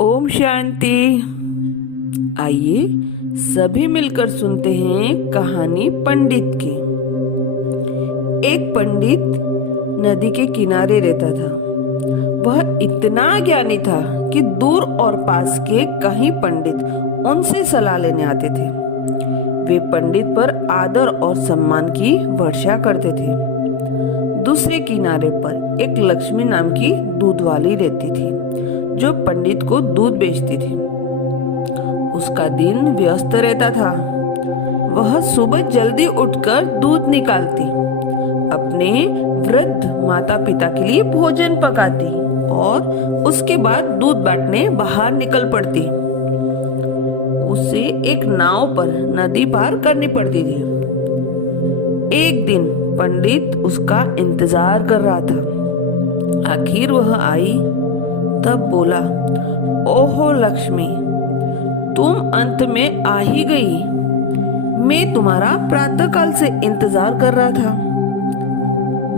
ओम शांति। आइए सभी मिलकर सुनते हैं कहानी पंडित की। एक पंडित नदी के किनारे रहता था। वह इतना ज्ञानी था कि दूर और पास के कई पंडित उनसे सलाह लेने आते थे। वे पंडित पर आदर और सम्मान की वर्षा करते थे। दूसरे किनारे पर एक लक्ष्मी नाम की दूध वाली रहती थी, जो पंडित को दूध बेचती थी। उसका दिन व्यस्त रहता था। वह सुबह जल्दी उठकर दूध निकालती, अपने वृद्ध माता पिता के लिए भोजन पकाती और उसके बाद दूध बांटने बाहर निकल पड़ती। उसे एक नाव पर नदी पार करनी पड़ती थी। एक दिन पंडित उसका इंतजार कर रहा था। आखिर वह आई। तब बोला, ओहो लक्ष्मी, तुम अंत में आ ही गई। मैं तुम्हारा प्रातःकाल से इंतजार कर रहा था।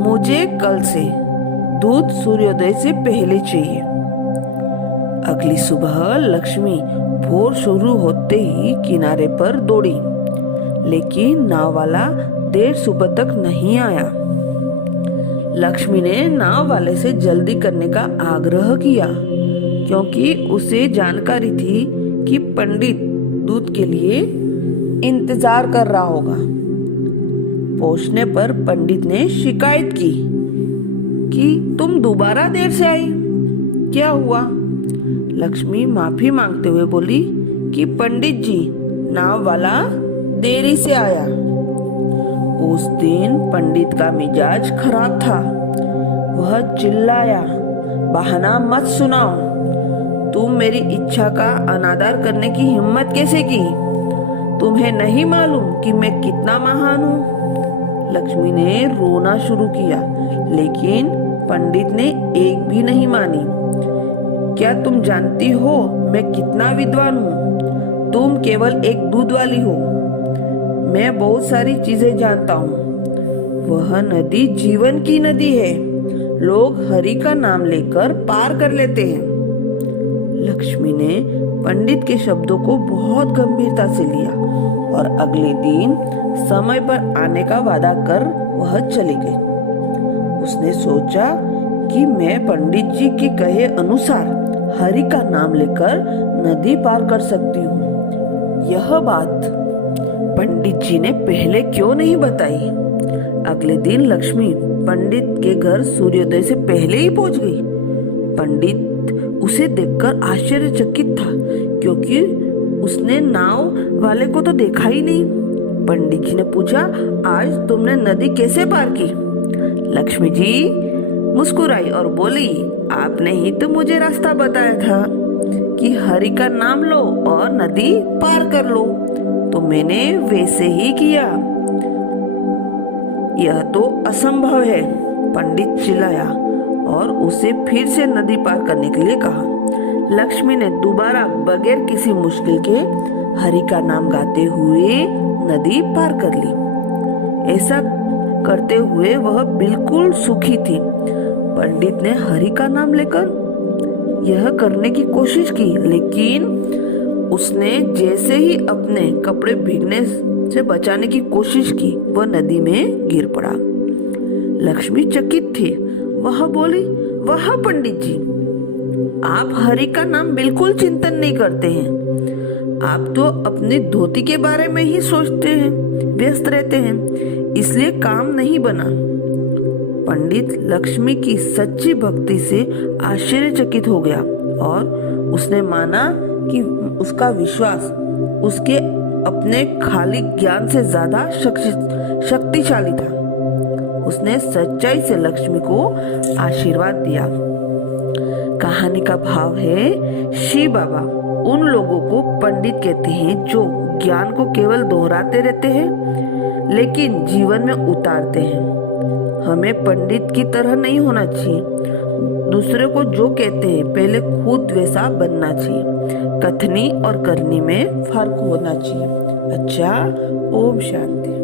मुझे कल से दूध सूर्योदय से पहले चाहिए। अगली सुबह लक्ष्मी भोर शुरू होते ही किनारे पर दौड़ी, लेकिन नाव वाला देर सुबह तक नहीं आया। लक्ष्मी ने नाव वाले से जल्दी करने का आग्रह किया, क्योंकि उसे जानकारी थी कि पंडित दूध के लिए इंतजार कर रहा होगा। पहुंचने पर पंडित ने शिकायत की कि तुम दोबारा देर से आई, क्या हुआ? लक्ष्मी माफी मांगते हुए बोली कि पंडित जी, नाव वाला देरी से आया। उस दिन पंडित का मिजाज खराब था। वह चिल्लाया, बहाना मत सुनाओ। तुम मेरी इच्छा का अनादर करने की हिम्मत कैसे की? तुम्हें नहीं मालूम कि मैं कितना महान हूँ? लक्ष्मी ने रोना शुरू किया, लेकिन पंडित ने एक भी नहीं मानी। क्या तुम जानती हो मैं कितना विद्वान हूँ? तुम केवल एक दूध वाली हो। मैं बहुत सारी चीजें जानता हूँ। वह नदी जीवन की नदी है। लोग हरि का नाम लेकर पार कर लेते हैं। लक्ष्मी ने पंडित के शब्दों को बहुत गंभीरता से लिया और अगले दिन समय पर आने का वादा कर वह चली गई। उसने सोचा कि मैं पंडित जी के कहे अनुसार हरि का नाम लेकर नदी पार कर सकती हूँ। यह बात पंडित जी ने पहले क्यों नहीं बताई? अगले दिन लक्ष्मी पंडित के घर सूर्योदय से पहले ही पहुंच गई। पंडित उसे देखकर आश्चर्यचकित था, क्योंकि उसने नाव वाले को तो देखा ही नहीं। पंडित जी ने पूछा, आज तुमने नदी कैसे पार की? लक्ष्मी जी मुस्कुराई और बोली, आपने ही तो मुझे रास्ता बताया था कि हरि का नाम लो और नदी पार कर लो, तो मैंने वैसे ही किया। यह तो असंभव है, पंडित चिल्लाया और उसे फिर से नदी पार करने के लिए कहा। लक्ष्मी ने दोबारा बगैर किसी मुश्किल के हरि का नाम गाते हुए नदी पार कर ली। ऐसा करते हुए वह बिल्कुल सुखी थी। पंडित ने हरि का नाम लेकर यह करने की कोशिश की, लेकिन उसने जैसे ही अपने कपड़े भीगने से बचाने की कोशिश की, वह नदी में गिर पड़ा। लक्ष्मी चकित थी। वह बोली, वाह पंडित जी, आप हरि का नाम बिल्कुल चिंतन नहीं करते हैं। आप तो अपनी धोती के बारे में ही सोचते हैं, व्यस्त रहते हैं, इसलिए काम नहीं बना। पंडित लक्ष्मी की सच्ची भक्ति से आश्चर्यचकित हो गया और उसने माना कि उसका विश्वास उसके अपने खाली ज्ञान से ज्यादा शक्तिशाली था। उसने सच्चाई से लक्ष्मी को आशीर्वाद दिया। कहानी का भाव है, शिव बाबा उन लोगों को पंडित कहते हैं जो ज्ञान को केवल दोहराते रहते हैं, लेकिन जीवन में उतारते हैं। हमें पंडित की तरह नहीं होना चाहिए। दूसरे को जो कहते हैं पहले खुद वैसा बनना चाहिए। कथनी और करनी में फर्क होना चाहिए। अच्छा, ओम शांति।